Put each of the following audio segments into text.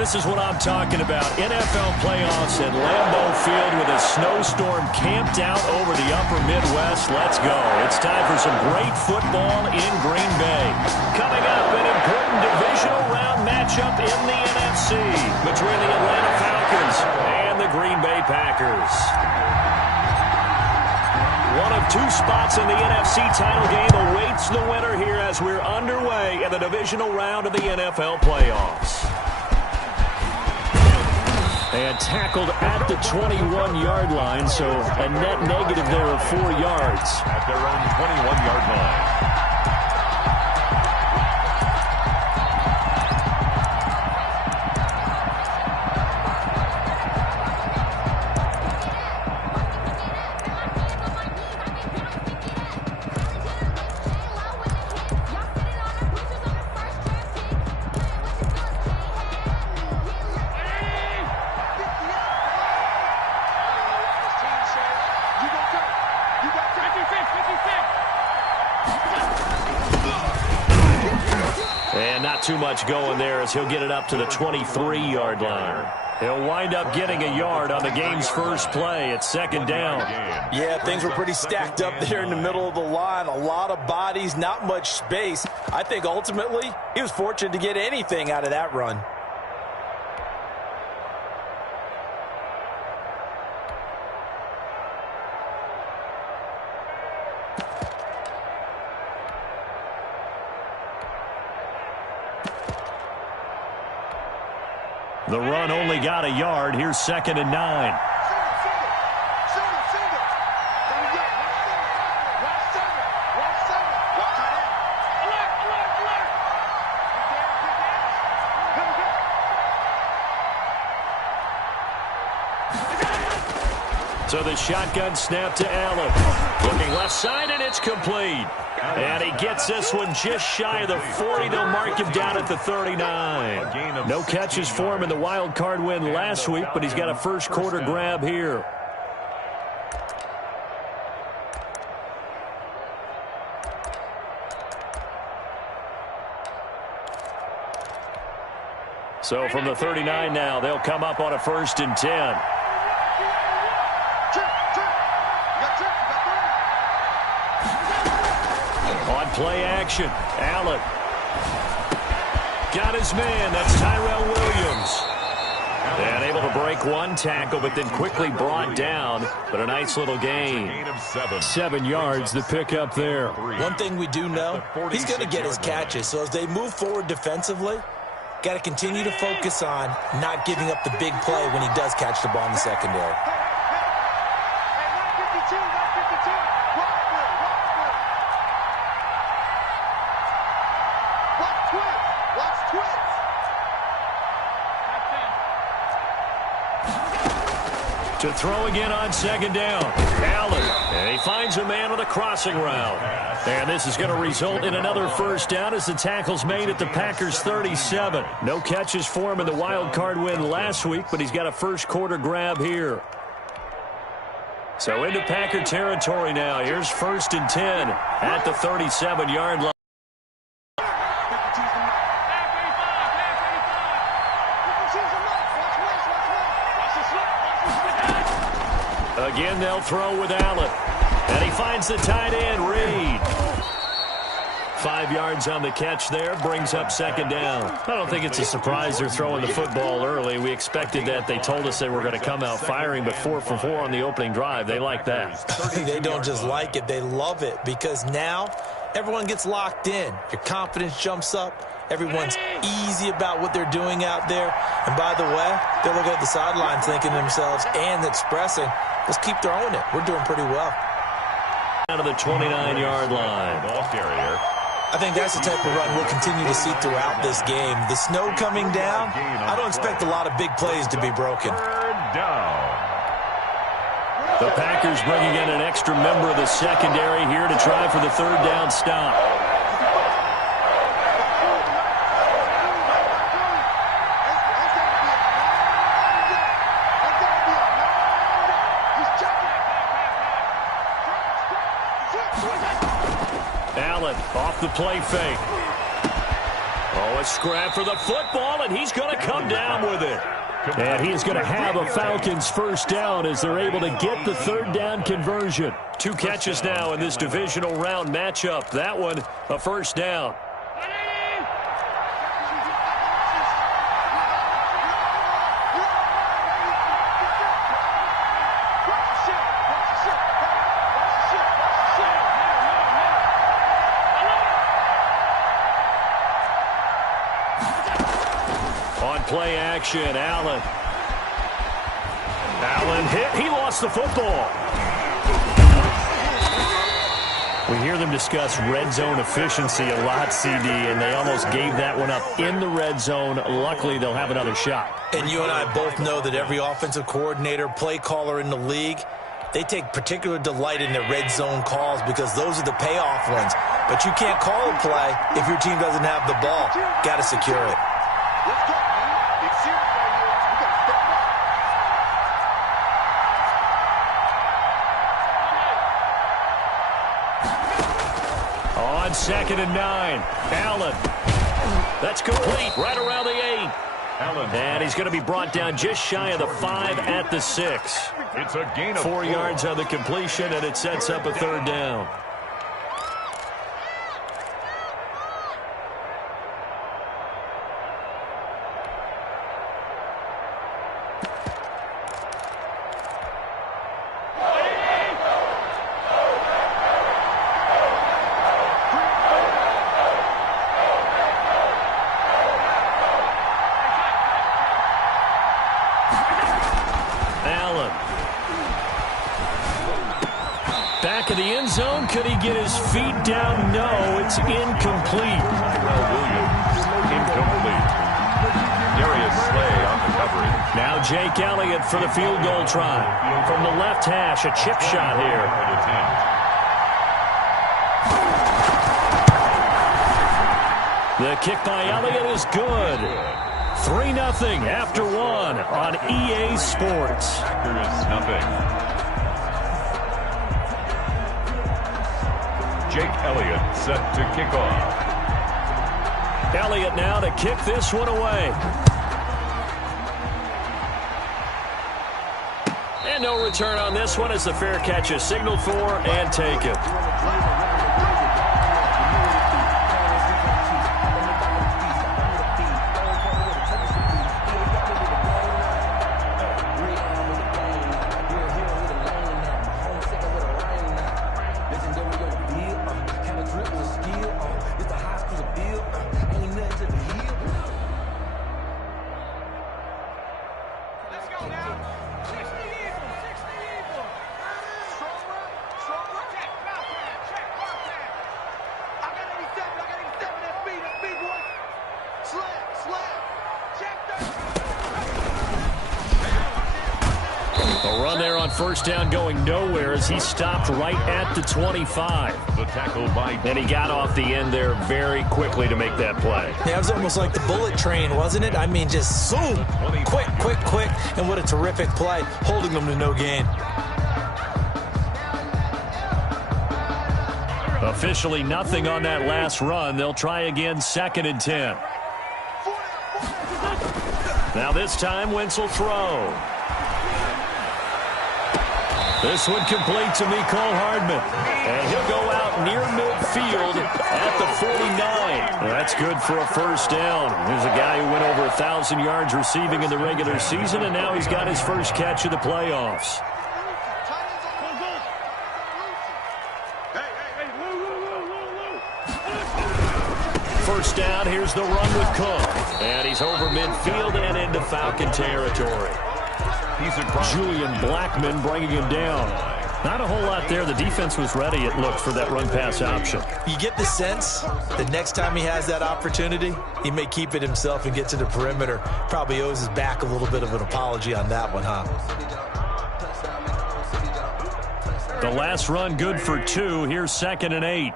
This is what I'm talking about. NFL playoffs at Lambeau Field with a snowstorm camped out over the upper Midwest. Let's go. It's time for some great football in Green Bay. Coming up, an important divisional round matchup in the NFC between the Atlanta Falcons and the Green Bay Packers. One of two spots in the NFC title game awaits the winner here as we're underway in the divisional round of the NFL playoffs. And tackled at the 21-yard line, so a net negative there of 4 yards. At their own 21-yard line. And not too much going there as he'll get it up to the 23-yard line. He'll wind up getting a yard on the game's first play. It's second down. Yeah, things were pretty stacked up there in the middle of the line. A lot of bodies, not much space. I think ultimately he was fortunate to get anything out of that run. The run only got a yard. Here's second and 9. So the shotgun snap to Allen. Looking left side, and it's complete. And he gets this one just shy of the 40. They'll mark him down at the 39. No catches for him in the wild card win last week, but he's got a first quarter grab here. So from the 39 now, they'll come up on a 1st and 10. On play action, Allen. Got his man. That's Tyrell Williams. And able to break one tackle, but then quickly brought down. But a nice little gain. 7 yards to pick up there. One thing we do know, he's going to get his catches. So as they move forward defensively, got to continue to focus on not giving up the big play when he does catch the ball in the secondary. To throw again on second down. Allen. And he finds a man with a crossing route. And this is going to result in another first down as the tackle's made at the Packers' 37. No catches for him in the wild card win last week, but he's got a first quarter grab here. So into Packer territory now. Here's 1st and 10 at the 37-yard line. Again, they'll throw with Allen. And he finds the tight end, Reed. 5 yards on the catch there, brings up second down. I don't think it's a surprise they're throwing the football early. We expected that. They told us they were going to come out firing, but 4 for 4 on the opening drive. They like that. They don't just like it, they love it, because now everyone gets locked in. Your confidence jumps up. Everyone's easy about what they're doing out there. And by the way, they're looking at the sidelines thinking to themselves and expressing, let's keep throwing it. We're doing pretty well. Out of the 29-yard line. Ball carrier. I think that's the type of run we'll continue to see throughout this game. The snow coming down, I don't expect a lot of big plays to be broken. Third down. The Packers bringing in an extra member of the secondary here to try for the third down stop. Allen off the play fake. Oh, a scrap for the football, and he's going to come down with it. And he's going to have a Falcons first down as they're able to get the third down conversion. 2 catches now in this divisional round matchup. That one, a first down. Play action, Allen. Allen hit. He lost the football. We hear them discuss red zone efficiency a lot, CD, and they almost gave that one up in the red zone. Luckily, they'll have another shot. And you and I both know that every offensive coordinator, play caller in the league, they take particular delight in their red zone calls because those are the payoff ones. But you can't call a play if your team doesn't have the ball. Got to secure it. On 2nd and 9, Allen. That's complete right around the 8. Allen. And he's going to be brought down just shy of the 5 at the 6. It's a gain of 4 yards on the completion, and it sets up a third down. Back of the end zone. Could he get his feet down? No, it's incomplete. Williams, incomplete. Darius Slay on the coverage. Now Jake Elliott for the field goal try. From the left hash, a chip shot here. The kick by Elliott is good. 3-0 after 1 on EA Sports. Packers nothing. Jake Elliott set to kick off. Elliott now to kick this one away. And no return on this one as the fair catch is signaled for and taken. A run there on first down going nowhere as he stopped right at the 25. The tackle by... And he got off the end there very quickly to make that play. Yeah, it was almost like the bullet train, wasn't it? I mean, just zoom. Quick, quick, quick. And what a terrific play, holding them to no gain. Officially nothing on that last run. They'll try again 2nd and 10. Now this time, Wentz will throw. This one complete to Mecole Hardman. And he'll go out near midfield at the 49. That's good for a first down. There's a guy who went over 1,000 yards receiving in the regular season, and now he's got his first catch of the playoffs. First down, here's the run with Cook. And he's over midfield and into Falcon territory. Julian Blackmon bringing him down. Not a whole lot there. The defense was ready, it looked, for that run-pass option. You get the sense that next time he has that opportunity, he may keep it himself and get to the perimeter. Probably owes his back a little bit of an apology on that one, huh? The last run good for 2. Here's 2nd and 8.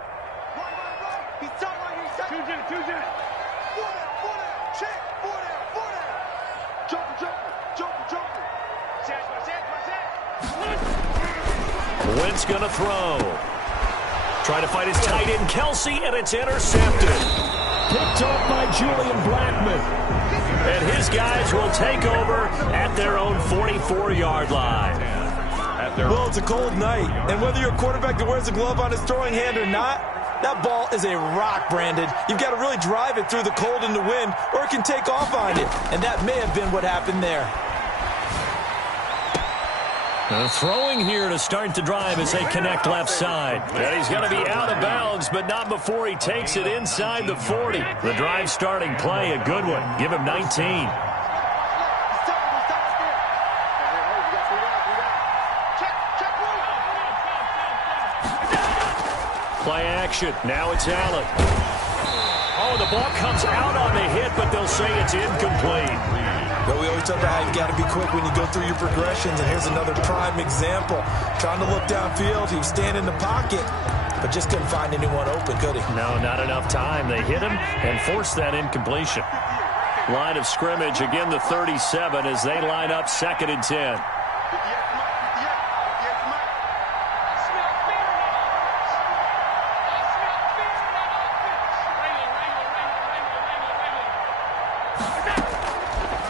Wentz going to throw. Try to fight his tight end, Kelsey, and it's intercepted. Picked up by Julian Blackman. And his guys will take over at their own 44-yard line. Well, it's a cold night, and whether you're a quarterback that wears a glove on his throwing hand or not, that ball is a rock, Brandon. You've got to really drive it through the cold and the wind, or it can take off on you. And that may have been what happened there. Throwing here to start the drive as they connect left side. And he's going to be out of bounds, but not before he takes it inside the 40. The drive starting play, a good one. Give him 19. Play action. Now it's Allen. Oh, the ball comes out on the hit, but they'll say it's incomplete. But we always talk about how you've got to be quick when you go through your progressions, and here's another prime example. Trying to look downfield, he was standing in the pocket, but just couldn't find anyone open, could he? No, not enough time. They hit him and forced that incompletion. Line of scrimmage, again the 37 as they line up 2nd and 10.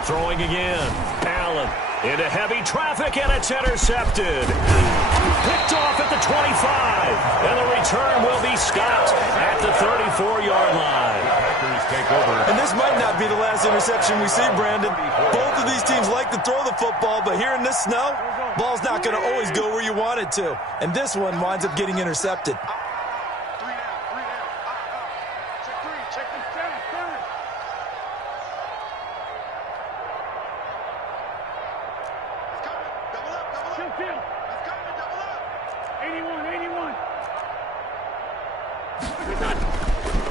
Throwing again. Allen into heavy traffic, and it's intercepted. Picked off at the 25. And the return will be stopped at the 34-yard line. Take over. And this might not be the last interception we see, Brandon. Both of these teams like to throw the football, but here in this snow, ball's not going to always go where you want it to. And this one winds up getting intercepted.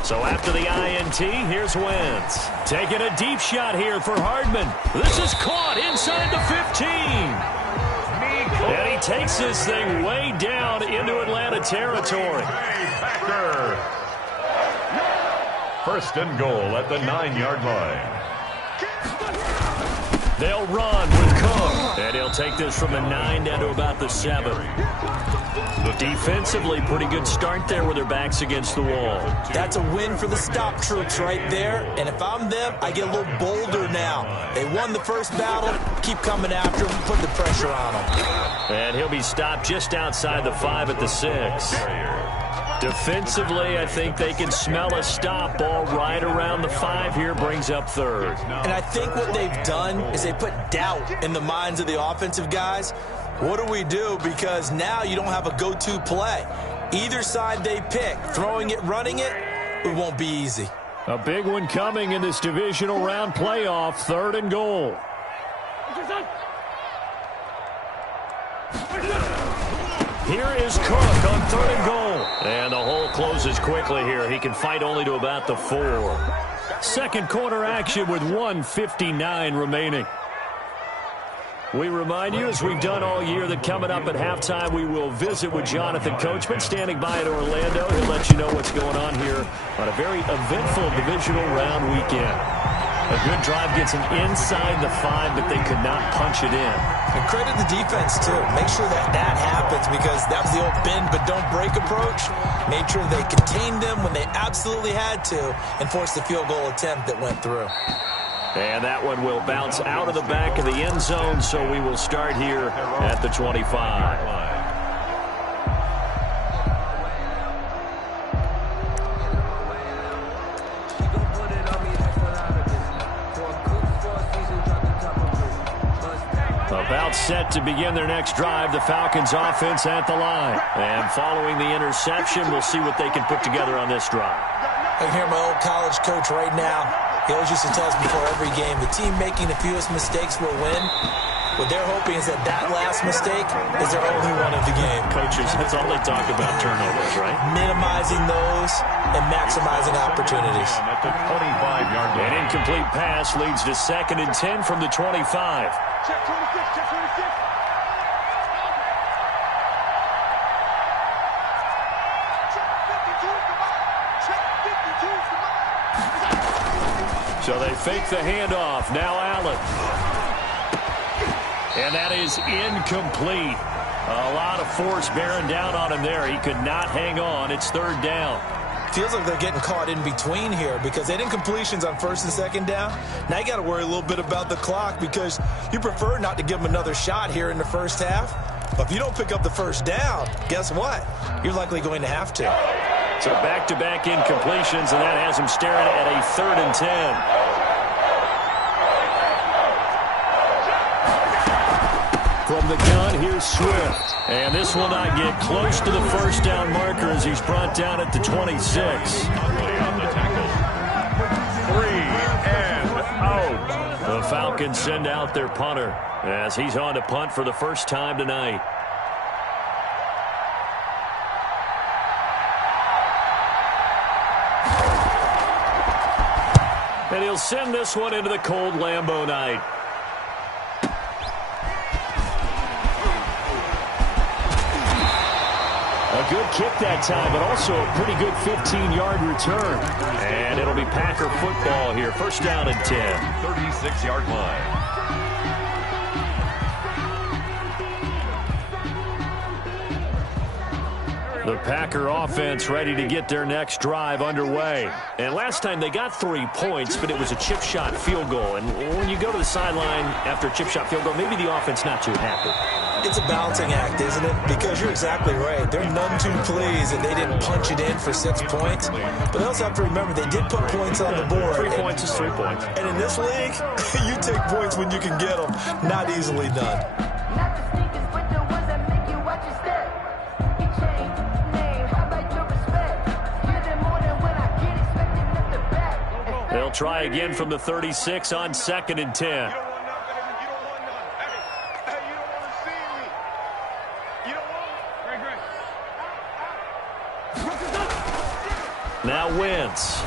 So after the INT, here's Wentz. Taking a deep shot here for Hardman. This is caught inside the 15. And he takes this thing way down into Atlanta territory. First and goal at the 9-yard line. They'll run with Cook. And he'll take this from the 9 down to about the 7. Defensively, pretty good start there with their backs against the wall. That's a win for the stop troops right there. And if I'm them, I get a little bolder now. They won the first battle. Keep coming after them. Put the pressure on them. And he'll be stopped just outside the 5 at the 6. Defensively, I think they can smell a stop. Ball right around the 5 here, brings up 3rd. And I think what they've done is they put doubt in the minds of the offensive guys. What do we do? Because now you don't have a go-to play. Either side they pick, throwing it, running it, it won't be easy. A big one coming in this divisional round playoff, 3rd and goal. Here is Cook on 3rd and goal. And the hole closes quickly here. He can fight only to about the 4. Second quarter action with 1:59 remaining. We remind you, as we've done all year, that coming up at halftime, we will visit with Jonathan Coachman standing by in Orlando. He'll let you know what's going on here on a very eventful divisional round weekend. A good drive gets them inside the 5, but they could not punch it in. And credit the defense, too. Make sure that that happens, because that was the old bend but don't break approach. Made sure they contained them when they absolutely had to and forced the field goal attempt that went through. And that one will bounce out of the back of the end zone, so we will start here at the 25. About set to begin their next drive, the Falcons offense at the line. And following the interception, we'll see what they can put together on this drive. I can hear my old college coach right now. He always used to tell us before every game, the team making the fewest mistakes will win. What they're hoping is that that last mistake is their only one of the game. Coaches, that's all they talk about, turnovers, right? Minimizing those and maximizing opportunities. At the 25-yard line. An incomplete pass leads to 2nd and 10 from the 25. Check 26, check 26. So they fake the handoff. Now Allen. And that is incomplete. A lot of force bearing down on him there. He could not hang on. It's 3rd down. feels like they're getting caught in between here because they didn't completions on first and second down. Now you got to worry a little bit about the clock because you prefer not to give them another shot here in the first half. But if you don't pick up the first down, guess what? You're likely going to have to. So back-to-back incompletions, and that has him staring at a 3rd and 10. From the gun, here's Swift. And this will not get close to the first down marker as he's brought down at the 26. On the tackle. 3 and out. The Falcons send out their punter as he's on to punt for the first time tonight. And he'll send this one into the cold Lambeau night. A good kick that time, but also a pretty good 15-yard return. And it'll be Packer football here. First down and 10. 36-yard line. The Packer offense ready to get their next drive underway. And last time they got 3 points, but it was a chip shot field goal. And when you go to the sideline after a chip shot field goal, maybe the offense not too happy. It's a balancing act, isn't it? Because you're exactly right. They're none too pleased that they didn't punch it in for 6 points. But they also have to remember they did put points on the board. 3 points is 3 points. And in this league, you take points when you can get them. Not easily done. They'll try again from the 36 on 2nd and 10. Now Wentz.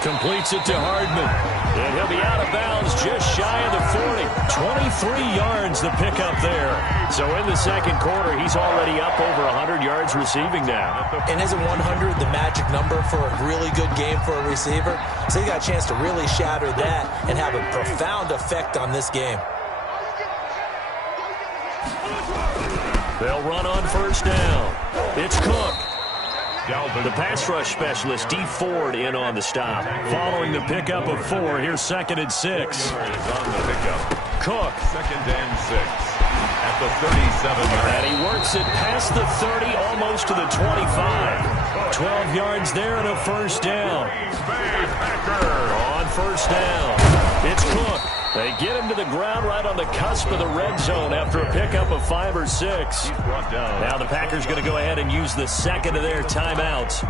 Completes it to Hardman. And he'll be out of bounds just shy of the 40. 23 yards the pickup there. So in the second quarter, he's already up over 100 yards receiving now. And isn't 100 the magic number for a really good game for a receiver? So you got a chance to really shatter that and have a profound effect on this game. They'll run on first down. It's Cook. The pass rush specialist, D. Ford, in on the stop. Following the pickup of 4, here's 2nd and 6. On the pickup. Cook. 2nd and 6 at the 37-yard. And he works it past the 30, almost to the 25. 12 yards there and a first down. On first down, it's Cook. They get him to the ground right on the cusp of the red zone after a pickup of 5 or 6. Now the Packers going to go ahead and use the second of their timeouts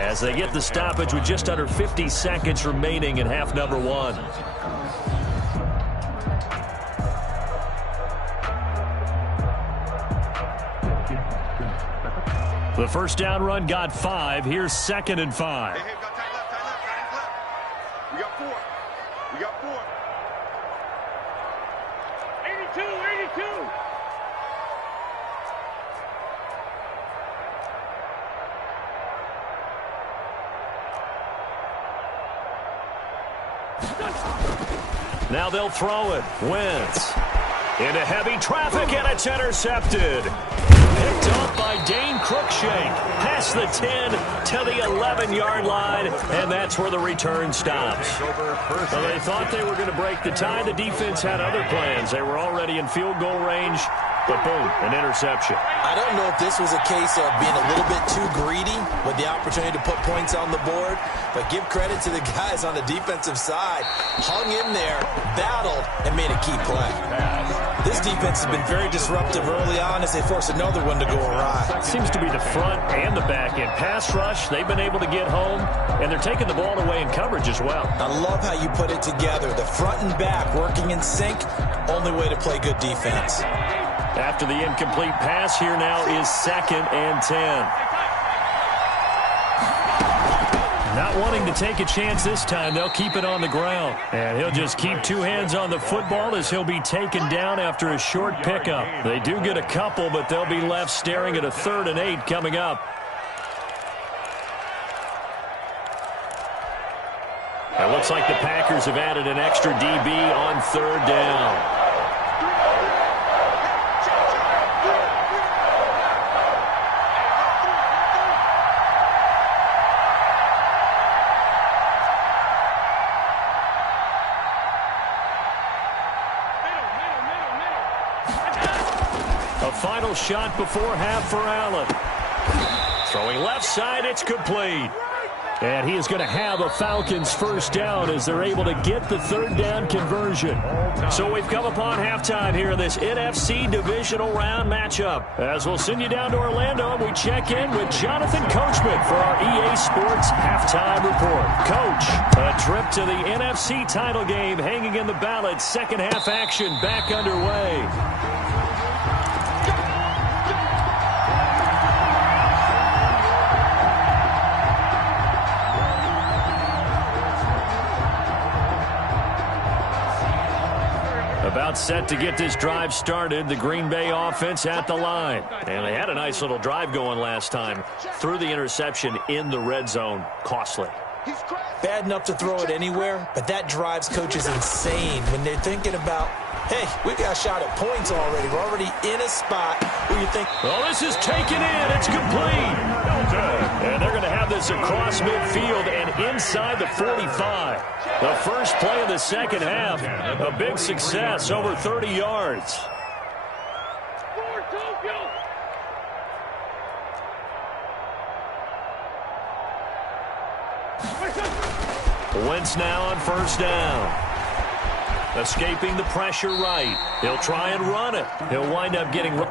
as they get the stoppage with just under 50 seconds remaining in half number 1. The first down run got 5. Here's 2nd and 5. Hey, got tight left. We got 4. We got 4. 82. Now they'll throw it. Wentz. Into heavy traffic, and it's intercepted. Picked off by Dane Cruikshank. Past the 10 to the 11-yard line, and that's where the return stops. So they thought they were going to break the tie. The defense had other plans. They were already in field goal range, but boom, an interception. I don't know if this was a case of being a little bit too greedy with the opportunity to put points on the board, but give credit to the guys on the defensive side. Hung in there, battled, and made a key play. This defense has been very disruptive early on as they force another one to go awry. Seems to be the front and the back end. Pass rush, they've been able to get home, and they're taking the ball away in coverage as well. I love how you put it together. The front and back working in sync, only way to play good defense. After the incomplete pass, here now is 2nd and 10. Not wanting to take a chance this time, they'll keep it on the ground. And he'll just keep 2 hands on the football as he'll be taken down after a short pickup. They do get a couple, but they'll be left staring at a 3rd and 8 coming up. It looks like the Packers have added an extra DB on 3rd down. A final shot before half for Allen. Throwing left side, it's complete. And he is going to have a Falcons first down as they're able to get the third down conversion. So we've come upon halftime here in this NFC divisional round matchup. As we'll send you down to Orlando, we check in with Jonathan Coachman for our EA Sports halftime report. Coach, a trip to the NFC title game hanging in the balance. Second half action back underway. About set to get this drive started. The Green Bay offense at the line. And they had a nice little drive going last time. Threw the interception in the red zone. Costly. Bad enough to throw it anywhere, but that drives coaches insane when they're thinking about, hey, we got a shot at points already. We're already in a spot where you think, well, this is taken in. It's complete. And they're going to have this across midfield and inside the 45. The first play of the second half, a big success, over 30 yards. Wentz now on first down. Escaping the pressure right. He'll try and run it. He'll wind up getting...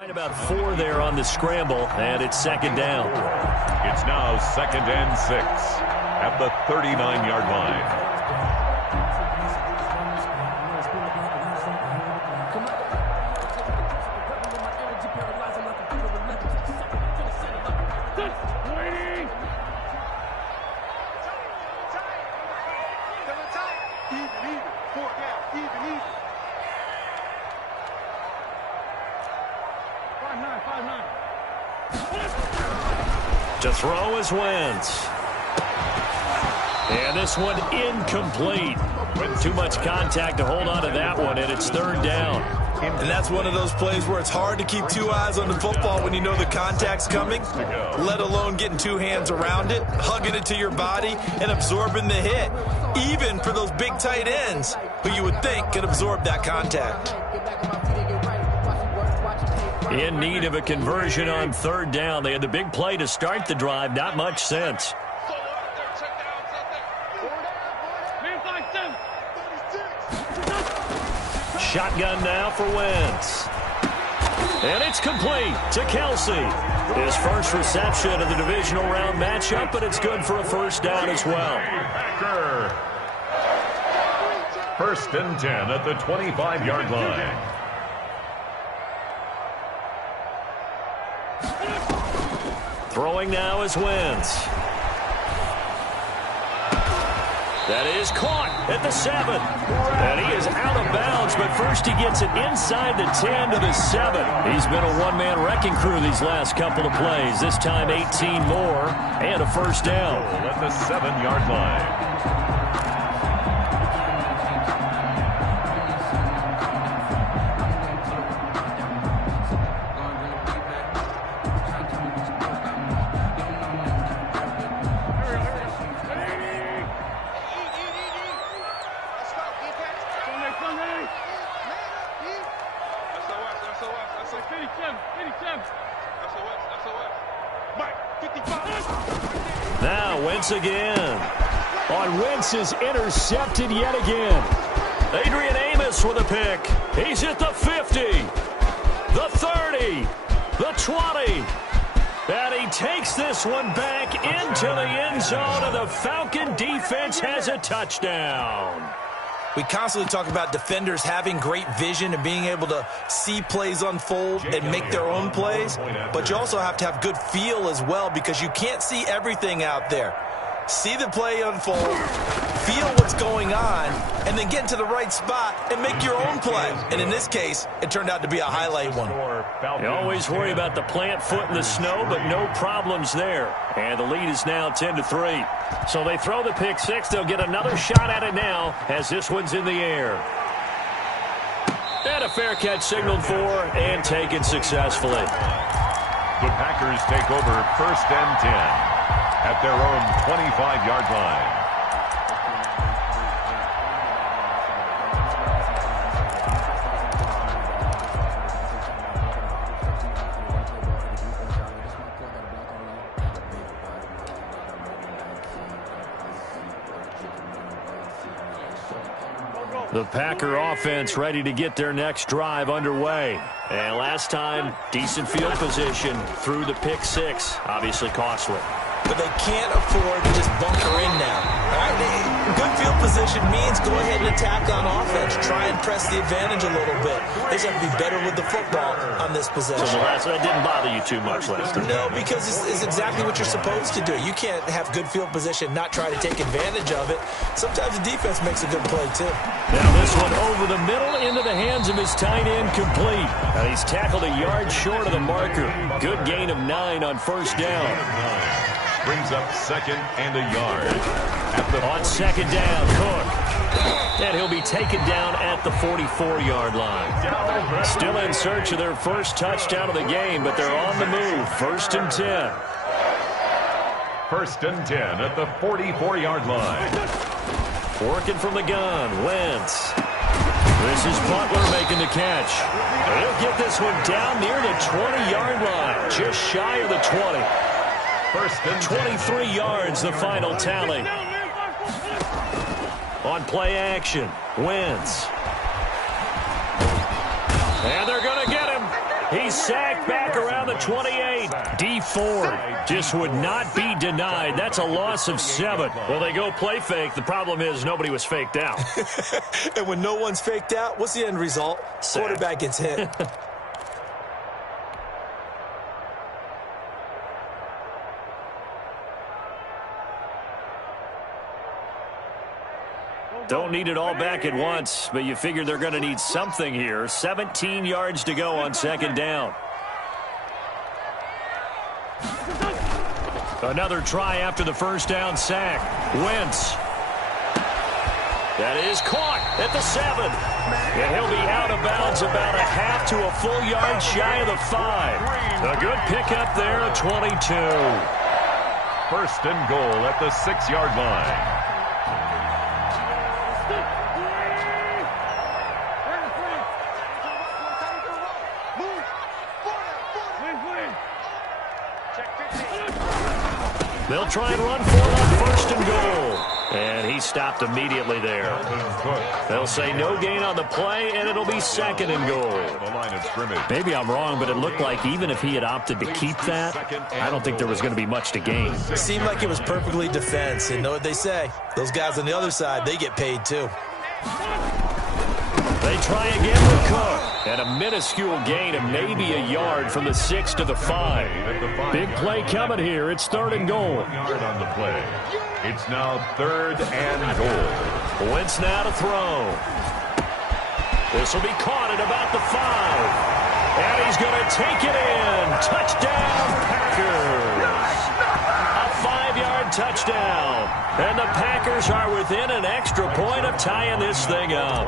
Right about 4 there on the scramble, and it's second down. It's now 2nd and 6 at the 39-yard line. To throw is Wentz. And this one incomplete. Too much contact to hold on to that one, and it's third down. And that's one of those plays where it's hard to keep two eyes on the football when you know the contact's coming, let alone getting two hands around it, hugging it to your body, and absorbing the hit, even for those big tight ends who you would think could absorb that contact. In need of a conversion on third down. They had the big play to start the drive. Not much sense. Shotgun now for Wentz. And it's complete to Kelsey. His first reception of the divisional round matchup, but it's good for a first down as well. First and 10 at the 25-yard line. Throwing now is Wentz. That is caught at the 7. And he is out of bounds, but first he gets it inside the 10 to the 7. He's been a one-man wrecking crew these last couple of plays. This time 18 more and a first down. At the 7-yard line. Now Wentz again. On Wentz is intercepted yet again. Adrian Amos with a pick. He's at the 50, the 30, the 20. And he takes this one back into the end zone, and the Falcon defense has a touchdown. We constantly talk about defenders having great vision and being able to see plays unfold and make their own plays, but you also have to have good feel as well because you can't see everything out there. See the play unfold, feel what's going on, and then get into the right spot and make your own play. And in this case, it turned out to be a highlight one. You always worry about the plant foot in the snow, but no problems there. And the lead is now 10-3. So they throw the pick six. They'll get another shot at it now as this one's in the air. And a fair catch signaled for and taken successfully. The Packers take over first and 10 at their own 25-yard line. The Packer offense ready to get their next drive underway. And last time, decent field position through the pick six. Obviously costly. But they can't afford to just bunker in now. All right? Good field position means go ahead and attack on offense. Try and press the advantage a little bit. They just have to be better with the football on this possession. So that didn't bother you too much last time? No, because it's exactly what you're supposed to do. You can't have good field position, not try to take advantage of it. Sometimes the defense makes a good play, too. Now this one over the middle into the hands of his tight end, complete. And he's tackled a yard short of the marker. Good gain of 9 on first down. Brings up second and a yard. On second down, Cook. And he'll be taken down at the 44-yard line. Still in search of their first touchdown of the game, but they're on the move. First and 10. First and 10 at the 44-yard line. Working from the gun, Wentz. This is Butler making the catch. He'll get this one down near the 20-yard line, just shy of the 20. First and 23 yards, the final tally. On play action, Wentz. And they're going to get him. He's sacked back around the 28. D Ford just would not be denied. That's a loss of 7. Well, they go play fake. The problem is nobody was faked out. And when no one's faked out, what's the end result? Sack. Quarterback gets hit. Don't need it all back at once, but you figure they're going to need something here. 17 yards to go on second down. Another try after the first down sack. Wentz. That is caught at the 7. And he'll be out of bounds about a half to a full yard shy of the 5. A good pickup there at 22. First and goal at the 6-yard line. They'll try and run for it on first and goal. And he stopped immediately there. They'll say no gain on the play, and it'll be second and goal. Maybe I'm wrong, but it looked like even if he had opted to keep that, I don't think there was going to be much to gain. It seemed like it was perfectly defense. And know what they say? Those guys on the other side, they get paid too. They try again with Cook. And a minuscule gain of maybe a yard from the 6 to the 5. Big play coming here. It's third and goal. Yard on the play. It's now third and goal. Wentz now to throw. This will be caught at about the 5. And he's going to take it in. Touchdown, Packers. A 5-yard touchdown. And the Packers are within an extra point of tying this thing up.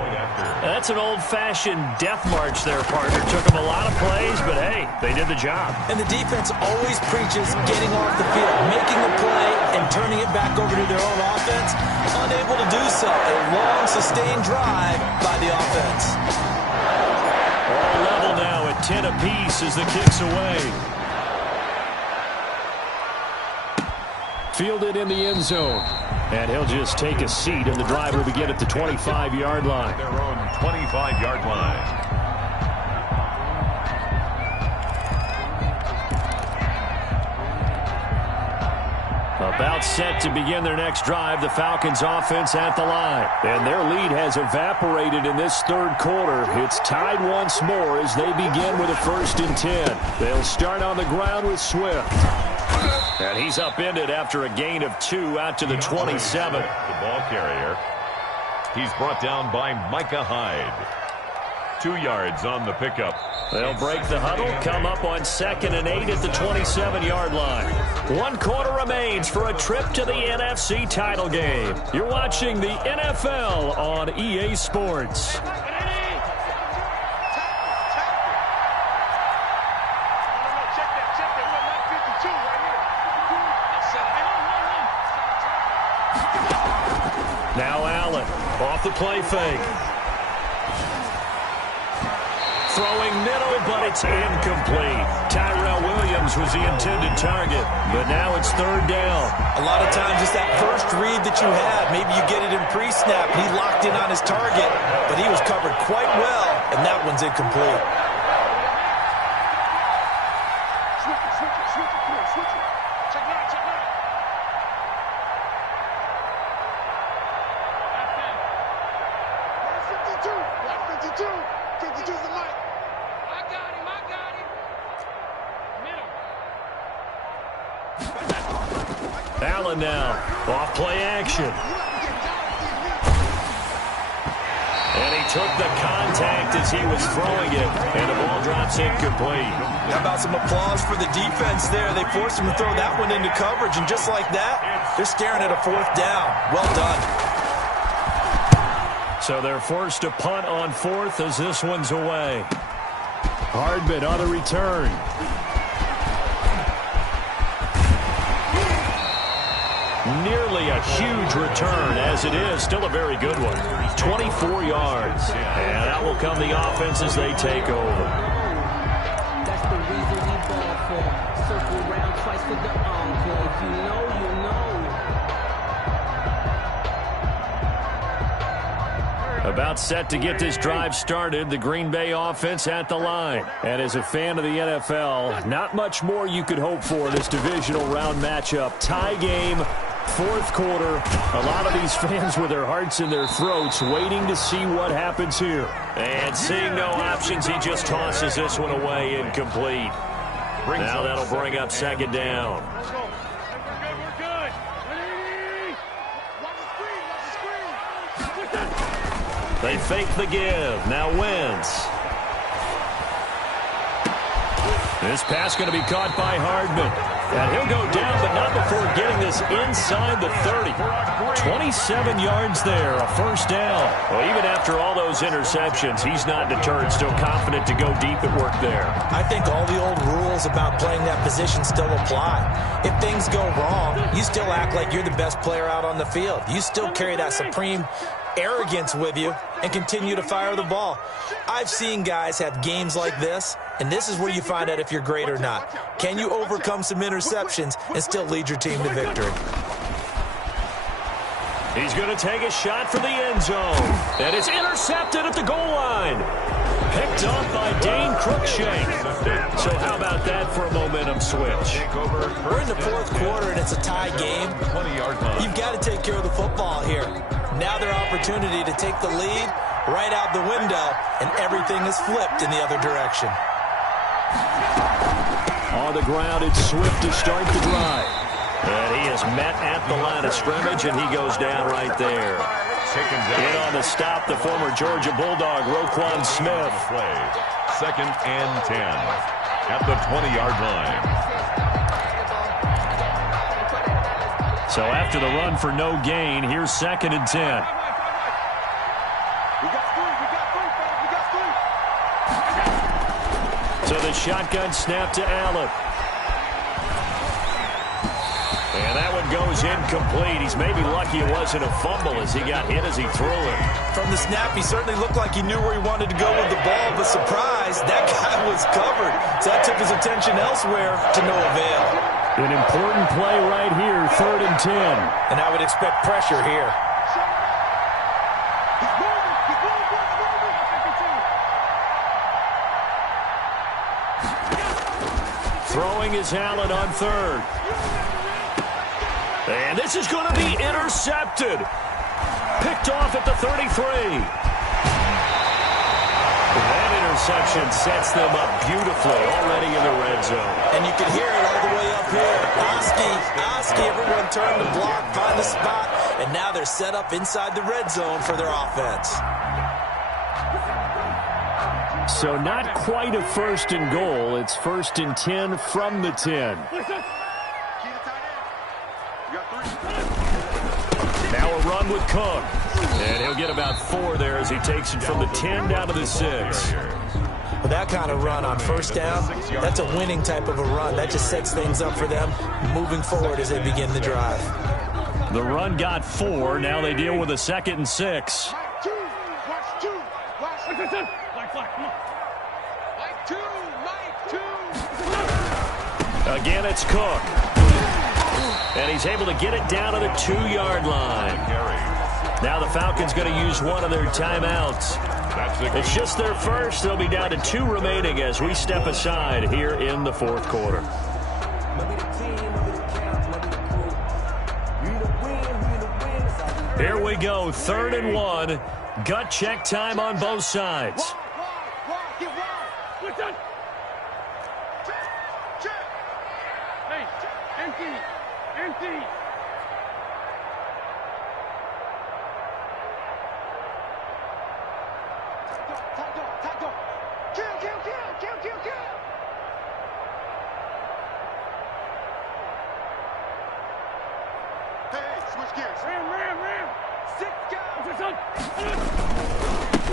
That's an old-fashioned death march there, partner. Took them a lot of plays, but hey, they did the job. And the defense always preaches getting off the field, making a play, and turning it back over to their own offense. Unable to do so. A long, sustained drive by the offense. All level now at 10 apiece as the kick's away. Fielded in the end zone. And he'll just take a seat, and the drive will begin at the 25-yard line. Their own 25-yard line. About set to begin their next drive, the Falcons offense at the line. And their lead has evaporated in this third quarter. It's tied once more as they begin with a 1st and 10. They'll start on the ground with Swift. And he's upended after a gain of 2 out to the 27. The ball carrier. He's brought down by Micah Hyde. 2 yards on the pickup. They'll break the huddle, come up on 2nd and 8 at the 27-yard line. 1 quarter remains for a trip to the NFC title game. You're watching the NFL on EA Sports. Now Allen, off the play fake. Throwing middle, but it's incomplete. Tyrell Williams was the intended target, but now it's third down. A lot of times it's that first read that you have. Maybe you get it in pre-snap. He locked in on his target, but he was covered quite well, and that one's incomplete. Allen now, off play action. And he took the contact as he was throwing it, and the ball drops incomplete. How about some applause for the defense there? They forced him to throw that one into coverage, and just like that, they're staring at a 4th down. Well done. So they're forced to punt on 4th as this one's away. Hardman on the return. Nearly a huge return, as it is. Still a very good one. 24 yards. And that will come the offense as they take over. That's the reason we ball for. Circle round twice for the encore. If you know, you know. About set to get this drive started, the Green Bay offense at the line. And as a fan of the NFL, not much more you could hope for this divisional round matchup. Tie game. 4th quarter, a lot of these fans with their hearts in their throats waiting to see what happens here. And seeing no options, he just tosses this one away incomplete. Now that'll bring up 2nd down. They fake the give. Now Wentz. This pass going to be caught by Hardman. And he'll go down, but not before getting this inside the 30. 27 yards there, a first down. Well, even after all those interceptions, he's not deterred, still confident to go deep at work there. I think all the old rules about playing that position still apply. If things go wrong, you still act like you're the best player out on the field. You still carry that supreme arrogance with you and continue to fire the ball. I've seen guys have games like this, and this is where you find out if you're great or not. Can you overcome some interceptions and still lead your team to victory? He's going to take a shot for the end zone. And it's intercepted at the goal line. Picked off by Dane Cruikshank. So how about that for a momentum switch? We're in the fourth quarter, and it's a tie game. You've got to take care of the football here. Now their opportunity to take the lead right out the window, and everything is flipped in the other direction. On the ground, it's Swift to start the drive. And he is met at the line of scrimmage, and he goes down right there. In on the stop, the former Georgia Bulldog, Roquan Smith. Second and 10 at the 20-yard line. So after the run for no gain, here's second and 10. We got three. So the shotgun snap to Allen. And that one goes incomplete. He's maybe lucky it wasn't a fumble as he got hit as he threw it. From the snap, he certainly looked like he knew where he wanted to go with the ball, but surprise, that guy was covered. So that took his attention elsewhere to no avail. An important play right here, third and 10. And I would expect pressure here. Throwing is Allen on third. And this is going to be intercepted. Picked off at the 33. That interception sets them up beautifully already in the red zone. And you can hear it all the way up here. Oski, everyone turned the block, find the spot, and now they're set up inside the red zone for their offense. So not quite a first and goal. It's first and 10 from the 10. Now a run with Cook. And he'll get about 4 there as he takes it from the 10 down to the 6. Well, that kind of run on first down, that's a winning type of a run. That just sets things up for them moving forward as they begin the drive. The run got 4. Now they deal with a second and 6. Again, it's Cook. And he's able to get it down to the 2-yard line. Now the Falcons going to use one of their timeouts. It's just their first. They'll be down to 2 remaining as we step aside here in the fourth quarter. Here we go, third and 1. Gut check time on both sides.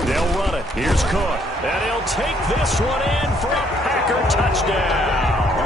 They'll run it. Here's Cook. And he'll take this one in for a Packer touchdown.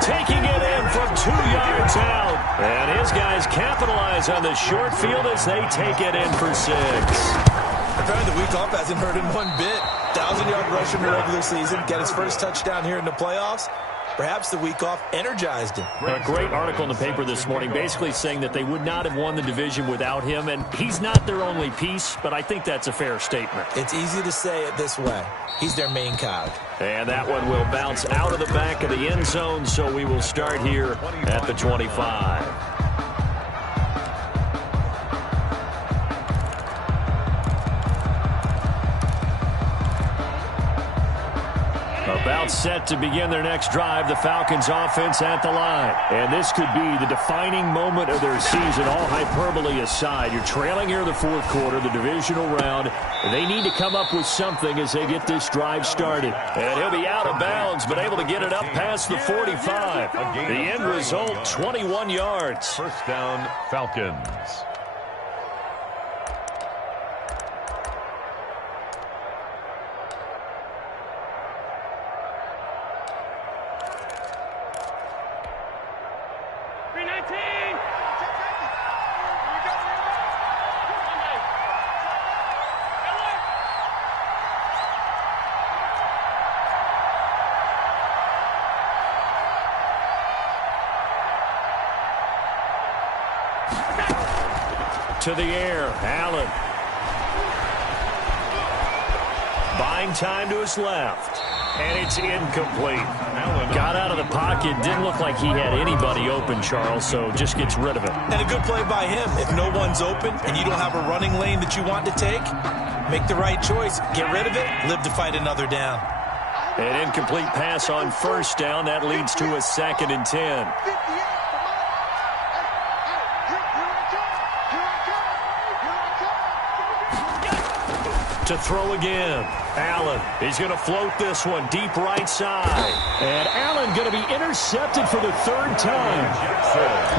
Taking it in from 2 yards out. And his guys capitalize on the short field as they take it in for 6. Apparently the week off hasn't hurt him one bit. 1,000-yard rush in the regular season. Get his first touchdown here in the playoffs. Perhaps the week off energized him. A great article in the paper this morning basically saying that they would not have won the division without him, and he's not their only piece, but I think that's a fair statement. It's easy to say it this way. He's their main cog. And that one will bounce out of the back of the end zone, so we will start here at the 25. A About set to begin their next drive, the Falcons offense at the line. And this could be the defining moment of their season, all hyperbole aside. You're trailing here in the fourth quarter, the divisional round. They need to come up with something as they get this drive started. And he'll be out of bounds, but able to get it up past the 45. The end result, 21 yards. First down, Falcons. To the air, Allen. Buying time to his left. And it's incomplete. Got out of the pocket. Didn't look like he had anybody open, Charles, so just gets rid of it. And a good play by him. If no one's open and you don't have a running lane that you want to take, make the right choice. Get rid of it. Live to fight another down. An incomplete pass on first down. That leads to a 2nd and 10. To throw again. Allen, he's going to float this one deep right side. And Allen going to be intercepted for the 3rd time.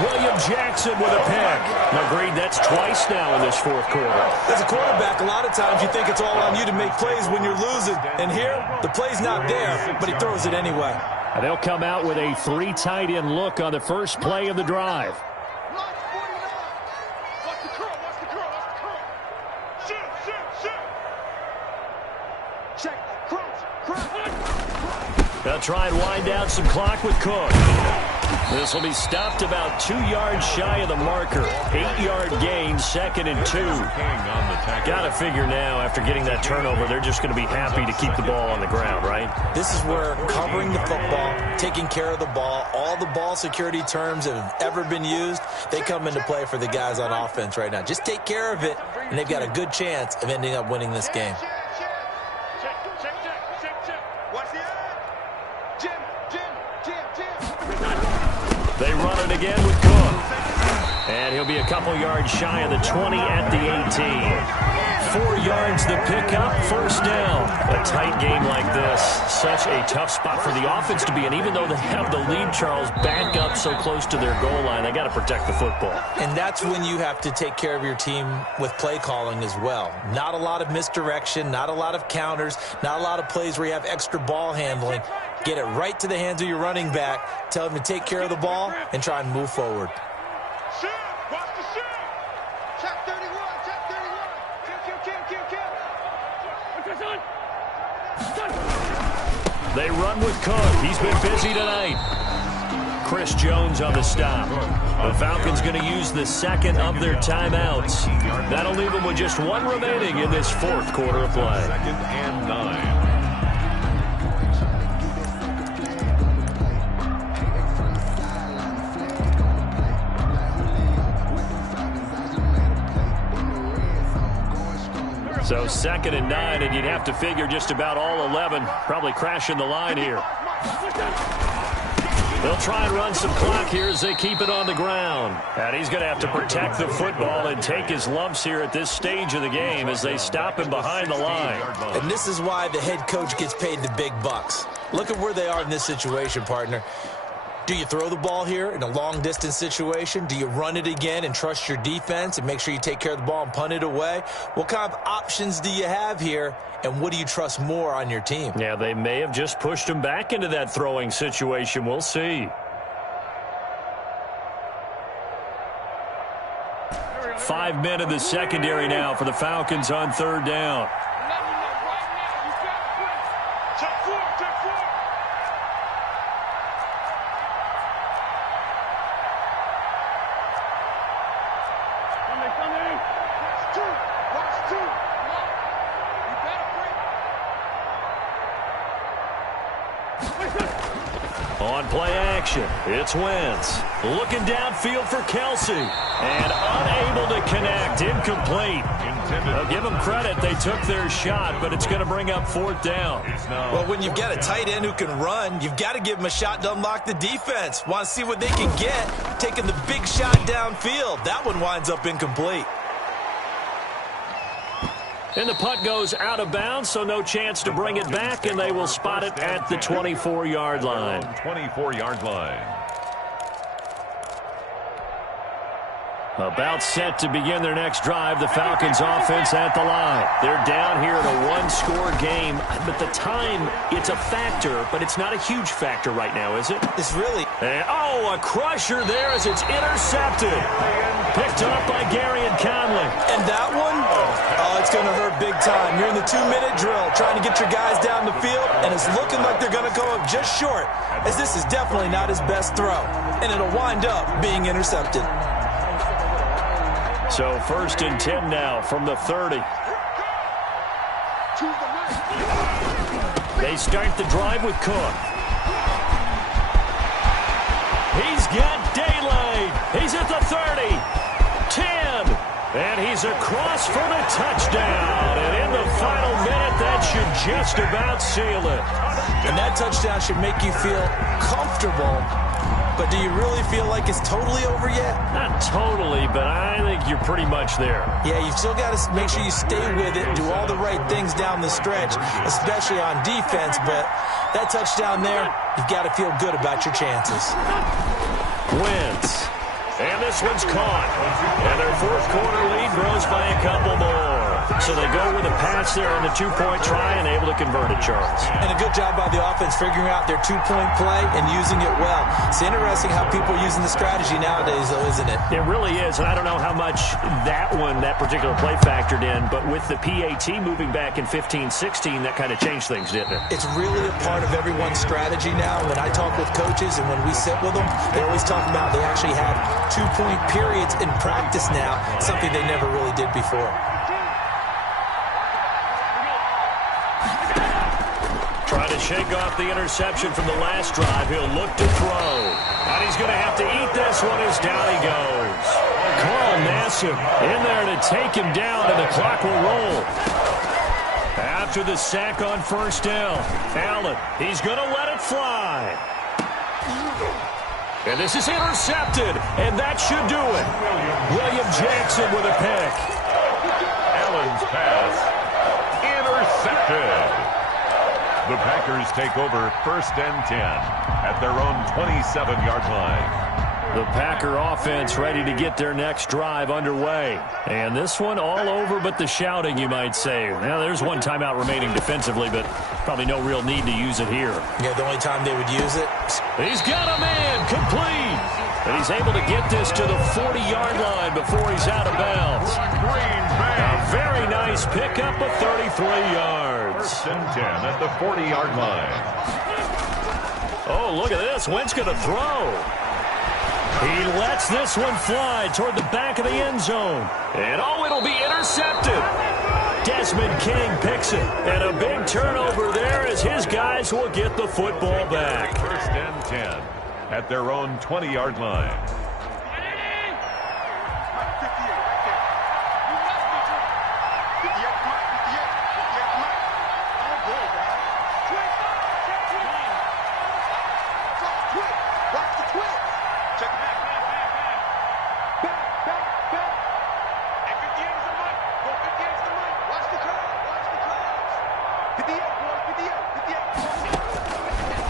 William Jackson with a pick. Agreed, that's twice now in this fourth quarter. As a quarterback, a lot of times you think it's all on you to make plays when you're losing. And here, the play's not there, but he throws it anyway. And they'll come out with a 3 tight end look on the first play of the drive. They'll try and wind down some clock with Cook. This will be stopped about 2 yards shy of the marker. 8-yard gain, 2nd and 2. Got to figure now, after getting that turnover, they're just going to be happy to keep the ball on the ground, right? This is where covering the football, taking care of the ball, all the ball security terms that have ever been used, they come into play for the guys on offense right now. Just take care of it, and they've got a good chance of ending up winning this game. They run it again with Cook. And he'll be a couple yards shy of the 20 at the 18. 4 yards the pickup, first down. A tight game like this, such a tough spot for the offense to be in. Even though they have the lead, Charles, back up so close to their goal line, they got to protect the football. And that's when you have to take care of your team with play calling as well. Not a lot of misdirection, not a lot of counters, not a lot of plays where you have extra ball handling. Get it right to the hands of your running back. Tell him to take care of the ball and try and move forward. Watch the shoot. Check 31. Check 31. They run with Cook. He's been busy tonight. Chris Jones on the stop. The Falcons going to use the 2nd of their timeouts. That'll leave them with just 1 remaining in this fourth quarter of play. 2nd and 9. So 2nd and 9, and you'd have to figure just about all 11 probably crashing the line here. They'll try and run some clock here as they keep it on the ground. And he's going to have to protect the football and take his lumps here at this stage of the game as they stop him behind the line. And this is why the head coach gets paid the big bucks. Look at where they are in this situation, partner. Do you throw the ball here in a long-distance situation? Do you run it again and trust your defense and make sure you take care of the ball and punt it away? What kind of options do you have here, and what do you trust more on your team? Yeah, they may have just pushed him back into that throwing situation. We'll see. 5 men in the secondary now for the Falcons on 3rd down. On play action, it's Wentz. Looking downfield for Kelsey. And unable to connect. Incomplete. I'll give them credit. They took their shot, but it's going to bring up 4th down. Well, when you've got a tight end who can run, you've got to give him a shot to unlock the defense. Want to see what they can get, taking the big shot downfield. That one winds up incomplete. And the punt goes out of bounds, so no chance to bring it back, and they will spot it at the 24-yard line. 24-yard line. About set to begin their next drive, the Falcons offense at the line. They're down here in a one-score game, but the time, it's a factor, but it's not a huge factor right now, is it? It's really... And, a crusher there as it's intercepted. Picked up by Gary and Conley. And that one, it's going to hurt big time. You're in the 2-minute drill trying to get your guys down the field, and it's looking like they're going to go up just short, as this is definitely not his best throw. And it'll wind up being intercepted. So 1st and 10 now from the 30. They start the drive with Cook. He's got daylight. He's at the 30. 10. And he's across for the touchdown. And in the final minute, that should just about seal it. And that touchdown should make you feel comfortable. But do you really feel like it's totally over yet? Not totally, but I think you're pretty much there. Yeah, you've still got to make sure you stay with it, do all the right things down the stretch, especially on defense. But that touchdown there, you've got to feel good about your chances. Wentz. And this one's caught. And their 4th quarter lead grows by a couple more. So they go with a pass there on the 2-point try and able to convert it, Charles. And a good job by the offense figuring out their 2-point play and using it well. It's interesting how people are using the strategy nowadays, though, isn't it? It really is, and I don't know how much that particular play factored in, but with the PAT moving back in 15-16, that kind of changed things, didn't it? It's really a part of everyone's strategy now. When I talk with coaches and when we sit with them, they always talk about they actually have 2-point periods in practice now, something they never really did before. Trying to shake off the interception from the last drive. He'll look to throw. And he's going to have to eat this one as down he goes. Carl Nassib in there to take him down, and the clock will roll. After the sack on 1st down, Allen, he's going to let it fly. And this is intercepted, and that should do it. William Jackson with a pick. Allen's pass intercepted. The Packers take over 1st and 10 at their own 27-yard line. The Packer offense ready to get their next drive underway. And this one all over but the shouting, you might say. Now, there's one timeout remaining defensively, but probably no real need to use it here. Yeah, the only time they would use it. He's got a man complete. And he's able to get this to the 40-yard line before he's out of bounds. A very nice pickup of 33 yards. 1st and 10 at the 40-yard line. Oh, look at this. Wentz going to throw. He lets this one fly toward the back of the end zone. And, it'll be intercepted. Desmond King picks it. And a big turnover there as his guys will get the football back. 1st and 10 at their own 20-yard line.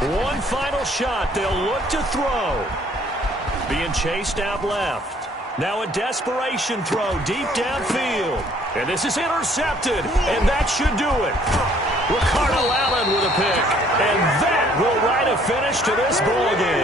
One final shot. They'll look to throw. Being chased out left. Now a desperation throw deep downfield. And this is intercepted. And that should do it. Ricardo Allen with a pick. And that will write a finish to this ball game.